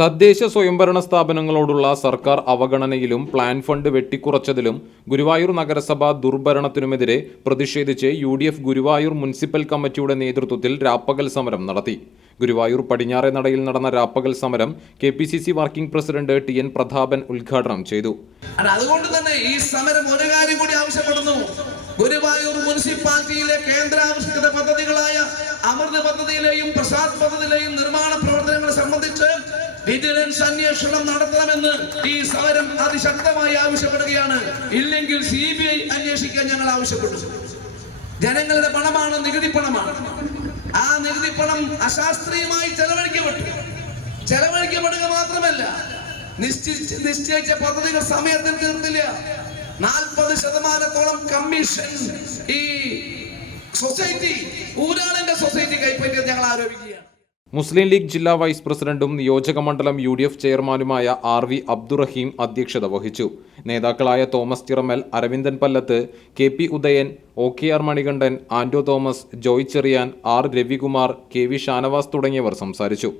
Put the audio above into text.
തദ്ദേശ സ്വയംഭരണ സ്ഥാപനങ്ങളോടുള്ള സർക്കാർ അവഗണനയിലും പ്ലാൻ ഫണ്ട് വെട്ടിക്കുറച്ചതിലും ഗുരുവായൂർ നഗരസഭ ദുർഭരണത്തിനുമെതിരെ പ്രതിഷേധിച്ച് U D F Guruvayur municipal കമ്മിറ്റിയുടെ നേതൃത്വത്തിൽ രാപ്പകൽ സമരം നടത്തി. ഗുരുവായൂർ പടിഞ്ഞാറെ നടയിൽ നടന്ന രാപ്പകൽ സമരം K P C C working president T N Prathapan ഉദ്ഘാടനം ചെയ്തു. അതുകൊണ്ട് തന്നെ ഈ സമരം ഒരു കാര്യം കൂടി ആവശ്യപ്പെടുന്നു. ഗുരുവായൂർ മുനിസിപ്പാലിറ്റിയിലെ കേന്ദ്രാവിഷ്കൃത പദ്ധതികളായ അമൃത് പദ്ധതിയിലെയും പ്രസാദ് പദ്ധതിയിലെയും നിർമ്മാണ പ്രവർത്തനങ്ങളെ സംബന്ധിച്ച് വിജിലൻസ് അന്വേഷണം നടത്തണമെന്ന് ഈ സമരം അതിശക്തമായി ആവശ്യപ്പെടുകയാണ്. ഇല്ലെങ്കിൽ സി ബി ഐ അന്വേഷിക്കാൻ ഞങ്ങൾ ആവശ്യപ്പെട്ടു. ജനങ്ങളുടെ പണമാണ് നികുതി പണമാണ്. ആ നികുതി പണം അശാസ്ത്രീയമായി ചെലവഴിക്കപ്പെട്ടു. ചെലവഴിക്കപ്പെടുക മാത്രമല്ല നിശ്ചയിച്ച നിശ്ചയിച്ച പദ്ധതികൾ സമയത്തിന് തീർത്തില്ല. നാൽപ്പത് ശതമാനത്തോളം കമ്മീഷൻ ഈ സൊസൈറ്റി ഊരാളന്റെ സൊസൈറ്റി കൈപ്പറ്റിയത് ഞങ്ങൾ ആരോപിക്കുകയാണ്. മുസ്ലിം ലീഗ് ജില്ലാ വൈസ് പ്രസിഡന്റും നിയോജക മണ്ഡലം യു ഡി എഫ് ചെയർമാനുമായ ആർ വി അബ്ദുറഹീം അധ്യക്ഷത വഹിച്ചു. നേതാക്കളായ Thomas Chiramal Aravindan Pallath K P Udayan O K R Manikandan Anto Thomas Joy Cheriyan R Ravikumar K V Shanavas തുടങ്ങിയവർ സംസാരിച്ചു.